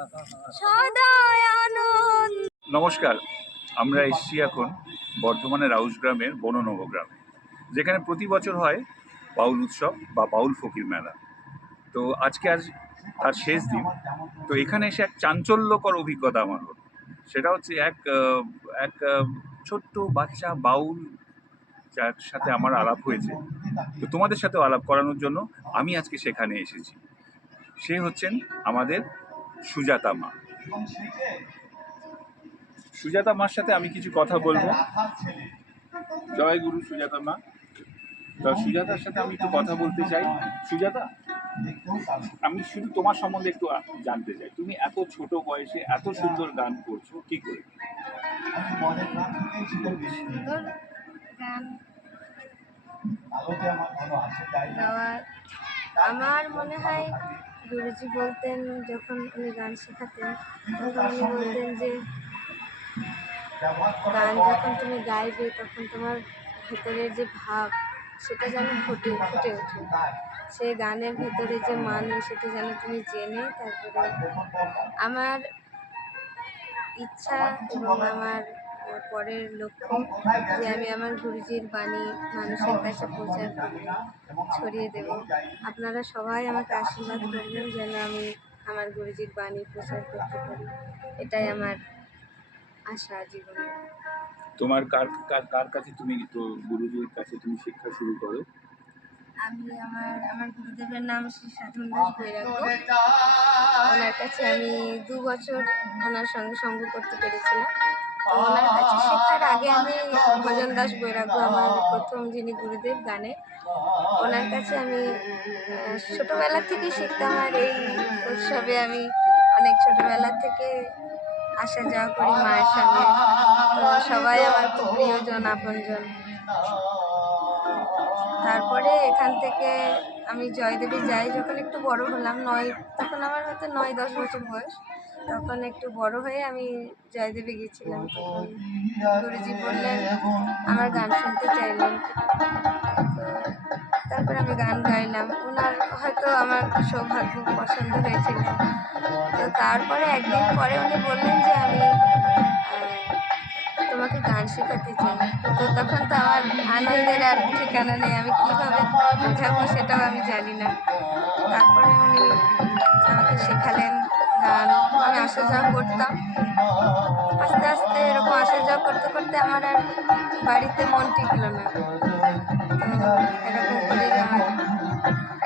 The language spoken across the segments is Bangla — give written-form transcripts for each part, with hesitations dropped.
সদাই আনন্দ। নমস্কার, আমরা এসেছি এখন বর্ধমানের রাউস গ্রামের বননব গ্রামে, যেখানে প্রতি বছর হয় বাউল উৎসব বা বাউল ফকির মেলা। তো আজ তার শেষ দিন। তো এখানে এসে এক চাঞ্চল্যকর অভিজ্ঞতা আমার হলো। সেটা হচ্ছে এক ছোট্ট বাচ্চা বাউল, যার সাথে আমার আলাপ হয়েছে। তো তোমাদের সাথেও আলাপ করানোর জন্য আমি আজকে সেখানে এসেছি। সে হচ্ছেন আমাদের সুজাতা মা। সুজাতা মার সাথে আমি কিছু কথা বলবো। জয় গুরু সুজাতা মা। তো সুজাতার সাথে আমি একটু কথা বলতে চাই। সুজাতা, আমি শুধু তোমার সম্বন্ধে একটু জানতে চাই, তুমি এত ছোট বয়সে এত সুন্দর গান করছো কি করে? সুন্দর গান গাওয়া আমার মনে হয় গুরুজি বলতেন, যখন উনি গান শেখাতেন তখন উনি বলতেন যে গান যখন তুমি গাইবে তখন তোমার ভেতরের যে ভাব সেটা যেন ফুটে ওঠে, সেই গানের ভেতরে যে মানে সেটা যেন তুমি জেনে তারপরে। আমার ইচ্ছা এবং আমার পরের লক্ষ্য যে আমি আমার গুরুজির বাণী মানুষের কাছে প্রচার করব, ছড়িয়ে দেব। আপনারা সবাই আমাকে আশীর্বাদ করবেন যেন আমি আমার গুরুজির বাণী প্রচার করতে পারি, এটাই আমার আশা জীবনে। তোমার কার কাছে তুমি তো গুরুজির কাছে তুমি শিক্ষা শুরু করো? আমি আমার গুরুদেবের নাম শ্রী সাধন দাস বৈরাগ্য। ওনার কাছে আমি 2 বছর ওনার সঙ্গে সঙ্গ করতে পেরেছিলাম। তো ওনার কাছে শেখার আগে আমি ভজন দাস বৈরাগ্য আমার প্রথম যিনি গুরুদেব গানে, ওনার কাছে আমি ছোটোবেলা থেকে শিখতাম। আর এই উৎসবে আমি অনেক ছোটোবেলা থেকে আসা যাওয়া করি মায়ের সঙ্গে। তো সবাই আমার খুব প্রিয়জন, আপনজন। তারপরে এখান থেকে আমি জয়দেবে যাই যখন একটু বড় হলাম, তখন আমার হয়তো 9-10 বছর বয়স। তখন একটু বড় হয়ে আমি জয়দেবে গেছিলাম। তখন গুরুজি বললেন, আমার গান শুনতে চাইলেন। তো তারপরে আমি গান গাইলাম। ওনার হয়তো আমার সৌভাগ্য পছন্দ হয়েছিল। তো তারপরে একদিন পরে উনি বললেন যে আমি তোমাকে গান শেখাতে চাই। তো তখন তো আমার আনন্দের আর ঠিকানা নেই, আমি কীভাবে বোঝাবো সেটাও আমি জানি না। তারপরে উনি আমাকে শেখালেন গান। আমি আসা যাওয়া করতাম। আস্তে আস্তে এরকম আসা যাওয়া করতে করতে আমার আর বাড়িতে মন টিকলো না। তো এরকম করেই আমার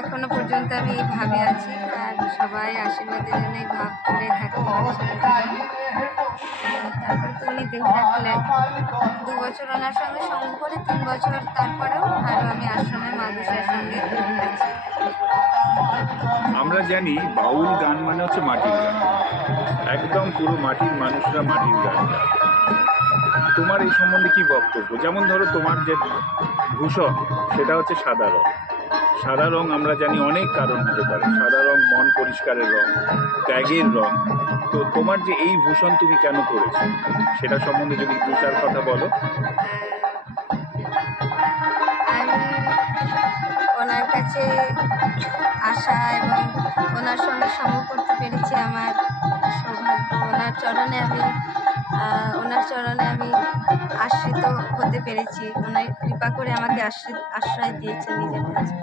এখনো পর্যন্ত আমি এইভাবে আছি। আর সবাই আশীর্বাদের জন্য ভাব করে থাকি। তারপরে তো উনি দেহ রাখলেন। 2 বছর ওনার সঙ্গে সঙ্গ করে 3 বছর তারপরেও আরও আমি আশ্রমে মাদুসের সঙ্গে আছি। আমরা জানি বাউল গান মানে হচ্ছে মাটির গান, একদম পুরো মাটির মানুষরা মাটির গান গায়। তোমার এই সম্বন্ধে কি বক্তব্য? যেমন ধরো তোমার যে ভূষণ সেটা হচ্ছে সাদা রং। সাদা রং আমরা জানি অনেক কারণ হতে পারে। সাদা রং মন পরিষ্কারের রং, ত্যাগের রং। তো তোমার যে এই ভূষণ তুমি কেন করেছো সেটা সম্বন্ধে যদি 2-4 কথা বলো। আমি ওনার কাছে আসা এবং ওনার সঙ্গে সঙ্গ করতে পেরেছি আমার সৌভাগ্য। ওনার চরণে আমি আশ্রিত হতে পেরেছি। ওনার কৃপা করে আমাকে আশ্রয় দিয়েছে নিজের কাছে।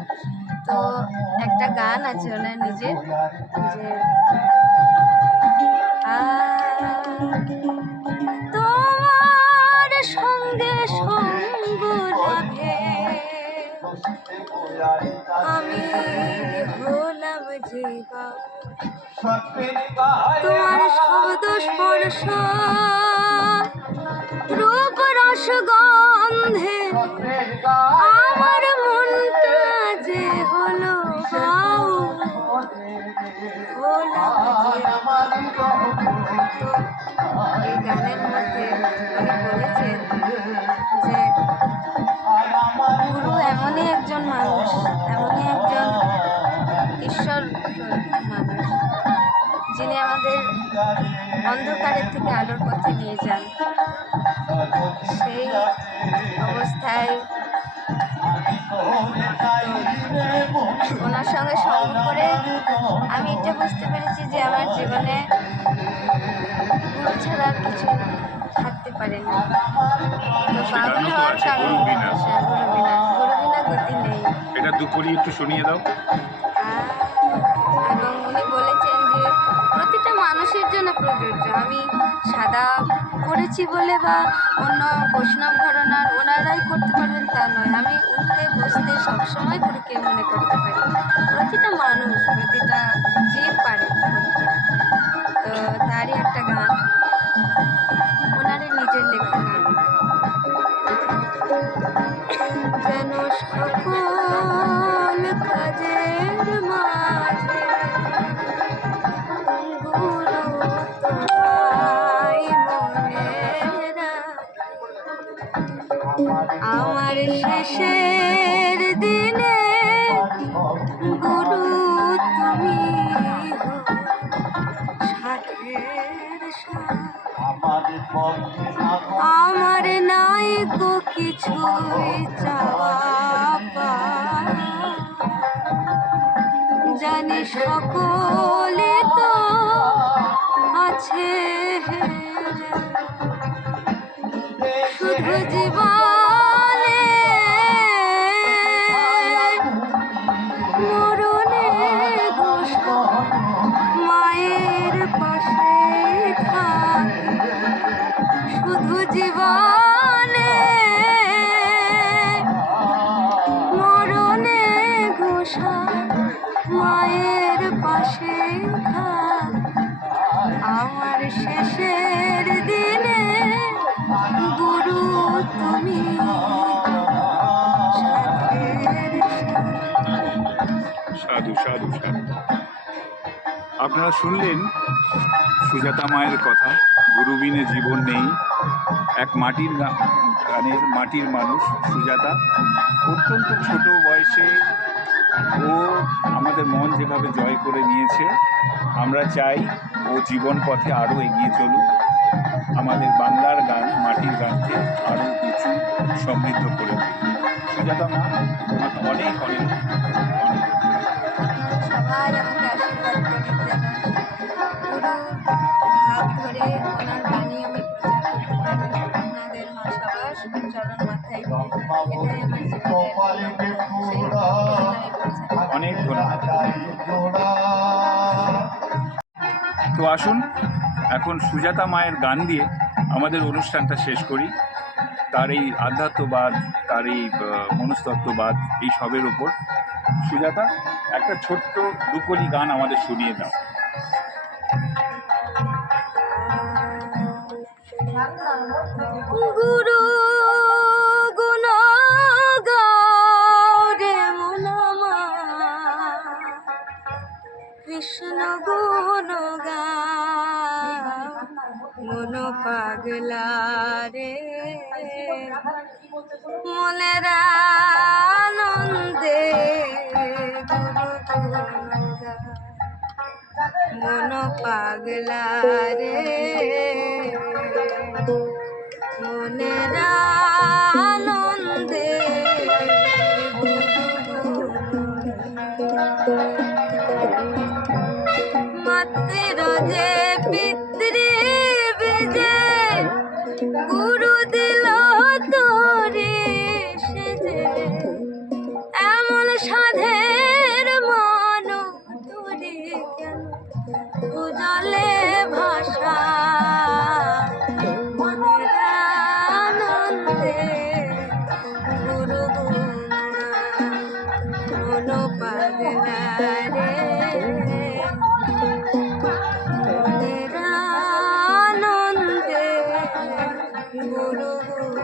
তো একটা গান আছে ওনার নিজের, যে তোমার সঙ্গে সঙ্গ লাভে আমি হলাম যে তোমার শব্দ স্পর্শ রূপ রস গন্ধে আমার মনটা যে হলো এই গানের মধ্যে উনি বলেছেন যে গুরু এমনই একজন মানুষ, এমনই একজন ঈশ্বর মানুষ, যিনি আমাদের অন্ধকারের থেকে আলোর পথে নিয়ে যান। সেই অবস্থায় ওনার সঙ্গে সঙ্গ করে আমি এটা বুঝতে পেরেছি যে আমার জীবনে গুরু ছাড়া আর কিছু থাকতে পারে না। তো সে বাউল গানও তো হওয়ার আছে, কারণ গুরু বিনা। হ্যাঁ, গুরু বিনা গতি নেই। এটা দুপুরি একটু শুনিয়ে দাও। এবং উনি বলেছেন যে প্রতিটা মানুষের জন্য প্রযোজ্য। আমি সাদা করেছি বলে বা অন্য বৈষ্ণব ঘরানার ওনারাই করতে পারবেন তা নয়। আমি উঠতে বসতে সবসময় গুরুকে মনে করতে পারি। প্রতিটা মানুষ, প্রতিটা জীব পারে করতে। তো তারই একটা গান, ওনারই নিজের লেখা গান। যেন সকল কাজের মাঝে গুরু তোমায় মনে রাখ। আমার শেষের দিনে গুরু তুমি হো সাথের সাথ। আমার নাই গো কিছুই চাওয়া পাওয়া, জানি সকলে তো আছে শুধু জীবনে মরণে গোসা মায়ের পাশে থাক। শুধু জীবনে মরণে গোসা মায়ের পাশে থাক। আমার শেষের দিনে গুরু তুমি সাথের সাধু সাধু সাধু। আপনারা শুনলেন সুজাতা মায়ের কথা, গুরুবিনে জীবন নেই। এক গানের মাটির মানুষ সুজাতা, অত্যন্ত ছোট বয়সে ও আমাদের মন যেভাবে জয় করে নিয়েছে, আমরা চাই ও জীবন পথে আরও এগিয়ে চলুক, আমাদের বাংলার গান, মাটির গানকে আরও উঁচু সমৃদ্ধ করে তুলুক। সুজাতা মা, তোমাকে অনেক অনেক অনেক সবাই আমাকে আশীর্বাদ করেন যেন গুরু হাত ধরে ওনার বাণী আমি প্রচার করতে পারি। আপনাদের মা সবার চরণ মাথায় দিয়ে এটাই আমার জীবনের সেই আমি পৌঁছাতে। অনেক ধন্যবাদ। তো আসুন এখন সুজাতা মায়ের গান দিয়ে আমাদের অনুষ্ঠানটা শেষ করি। তার এই আধ্যাত্মবাদ, তার এই মনস্তত্ত্ববাদ, এই সবের ওপর সুজাতা একটা ছোট্ট দুকলি গান আমাদের শুনিয়ে দাও। গুরু গুণ গাও রে মনামা, কৃষ্ণ গুণ গাও মন পাগলা রে, মনের আনন্দে গুরু গুণ গাও মন পাগলা রে, মনের আনন্দে মাতৃ যে পিতৃ বিজে গুরু দিল তোরে সেজে, এমন সাধের মন তোরে কেন উজলে ভাষা, মনের আনন্দে গুরু গুণ মন পাগলা রে, মনের আনন্দে গুরু গুণ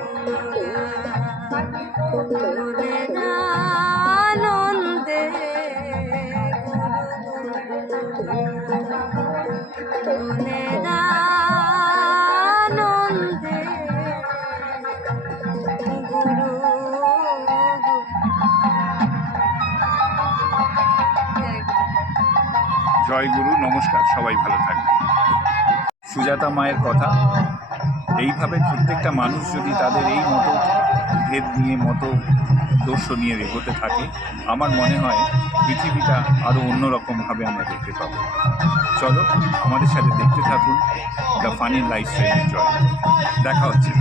মনের আনন্দে মনের আনন্দে গুরু। জয় গুরু, নমস্কার, সবাই ভালো থাকবেন। সুজাতা মায়ের কথা, এইভাবে প্রত্যেকটা মানুষ যদি তাদের এই মতো ভেদ নিয়ে মতদর্শ নিয়ে এগোতে থাকে, আমার মনে হয় পৃথিবীটা আরও অন্যরকমভাবে আমরা দেখতে পাবো। চলো আমাদের সাথে দেখতে থাকুন দ্য ফানি লাইফস্টাইল এনজয়। দেখা হচ্ছে।